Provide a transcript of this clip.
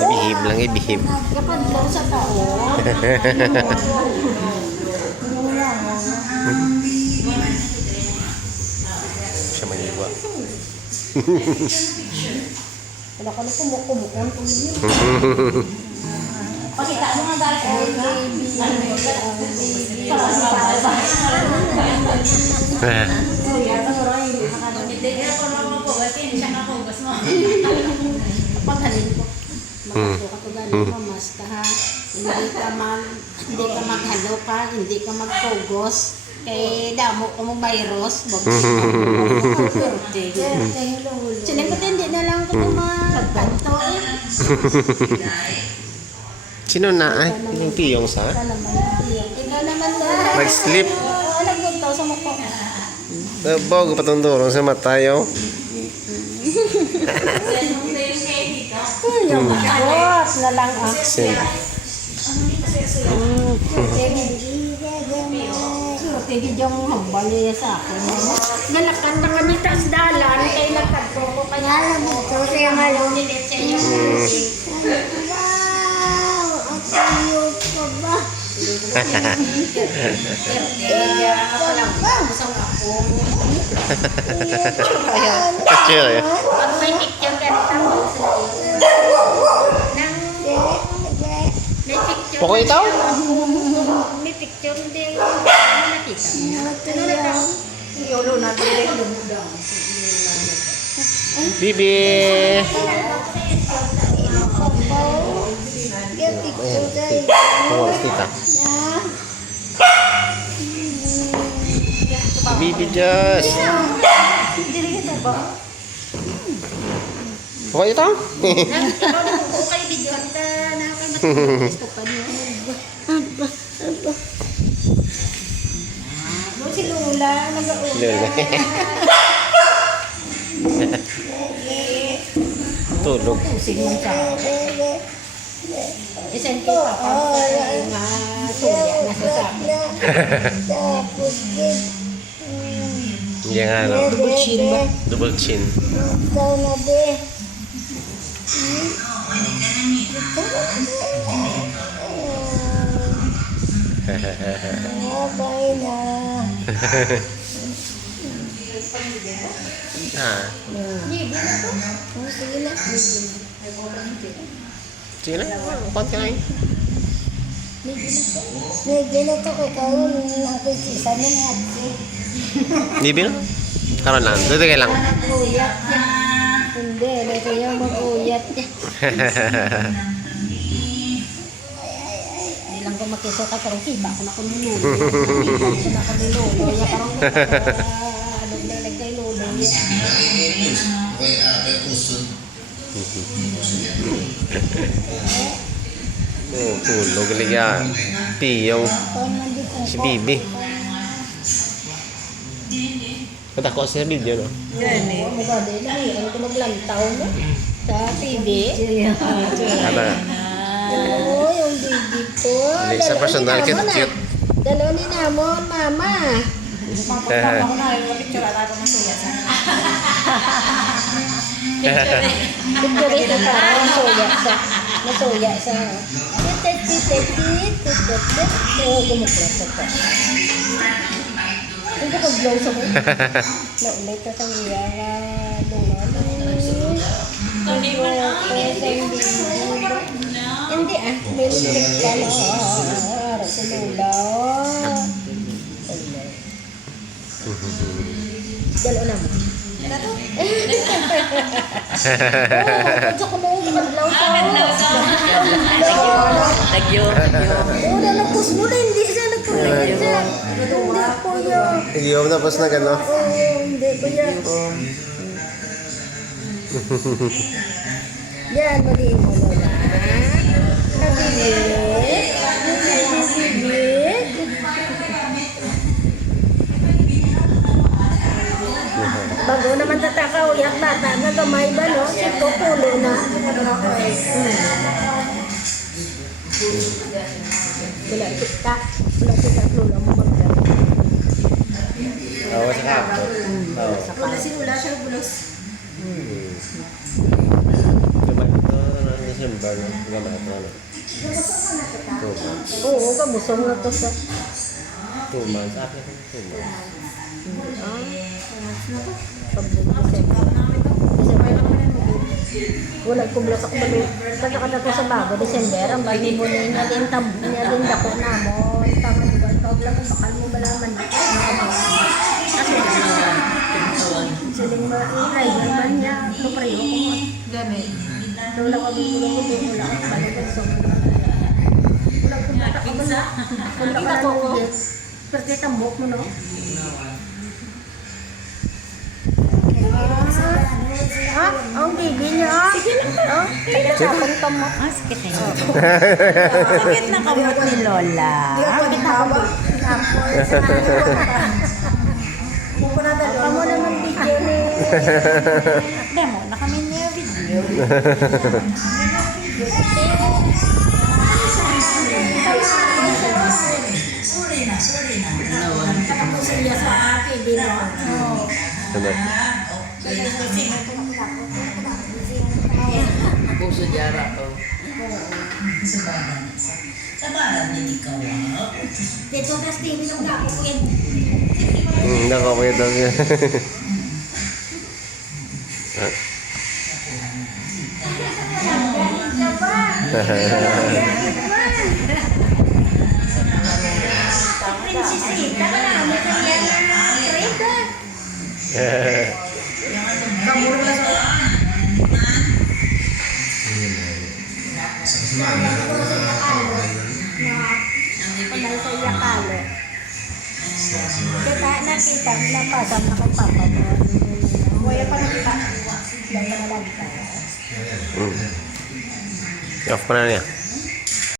Ibihim lang, ibihim. Siya maniwa. Wala ka na kumukumukan. Pakita mo nga dahil Paghalin ko. Makaso ka to galing mo, mas ka ha. Hindi ka maghalo ka, hindi ka magpugos. Kay damo ko mo virus. Sining ko hindi na lang ko magkanto eh. Sino na ay? Yung tiyong sa? Ikaw naman na. Nag-sleep. Oo, nagpuntaw sa mukha. Bago patundurong sa mata yo. Yung makot na lang ah. Tingin yung hambal niya sa akin. Nalakan na kami taas dalan. Kaya nagkanto ko. Kaya alam mo ito. Kaya nga lang nilit siya yung wow! Ang tayo pa ba? Kaya walang busang ako. Kacil ya. Pag may picture ganito mo sa may picture. Pokok ito? May picture din. Nakita mo. Ano na daw? Yolo na direct lumudang. Bibi. Ayan, kita. Bibi Jos. Pokok ito? Okay, video kita na kayo matapos pa niyo. Si Lula, nag-uula. Tulog. Pusing lang siya. Isan ko pa nga suya na sa sabi. Yan nga, no? Double chin ba? Double chin. Bye na. Ah. Sige na. Sige na. Kuat ka na eh. Medyo na ito kay Kaun. Napisisan na nga. Bibi na? Karon lang. Dito kayo lang. Mag-uyat niya. Hindi, dito yung mag-uyat niya. Hindi lang ko makiso ka karong kiba. Ako na kumulo. Ako na kumulo. Kaya karong ano na nagkay lolo niya. Oh, tulog liga. Tiyong. Si Bibi. Patako sa video, no? Gani. Ano ba din? Ano ko maglantaw mo? Sa TV? Ano? Oo, yung baby ko. Hindi, sa personal, cute. Dalawa ni Namon, mama. mapagpapa ko na yung picture at ako masuya sa Picture ito para masuya sa. Oo, gumuklat ako. Hindi ko blow sa mo. Naulay ka sa iya nga. Hindi ah. Binilig ka na. Rasulullah. Dalo na mo. Kung ko mo mag-blow sa. Tagyo. Oo, nalapos mo na. Hindi siya nagpapagod siya. Hindi po yun. Iyom na pas na gano. Hindi po yan. Yan, mali mo na. Nabilit. Bago naman tatakaw, yak bata na gamay ba, no? Sito, pulo na. Wala kita. Wala kita, lula mo magdala. Oo, sa kapto. Oo. Sa Wala kapto. sinula siya bulos. Diba ito, December, gamay ito, ano? 2 months. Oo, kabusong na to sa... 2 months. Akin ko 2 months. Wala ko blas ako bali. Taga ka na to sa bago, December, ang bali mo niya din dako na mo. Tama di ba? Tawag lang kung bakal mo balaman. Siling mailay, naman niya. Luprayo ko mo. Gani. Wala ko dito ko dito wala ko balikan so. Wala ko bata ko ba? Wala ko ko. Perte tambok mo no. Ha? Ang bibi niya. Sige lang. Kaya tapon ka mo. Ah, sige tayo. Sakit na kamot ni Lola. Di ako nagtawa. Kamu naman video ni. Demo, na kami niya video. Siya sa akin din. Ano? Puso jara ko. Dito na Steve yung gapo ko yan. Nakakuya daw niya. Prinsesita ka na. May kanya na. Rita. Panay sa Yakalo. Kita nakita na pasang na kay Papa mo. Kuya pa nakita. Dahil na lang tayo. Off ko na niya.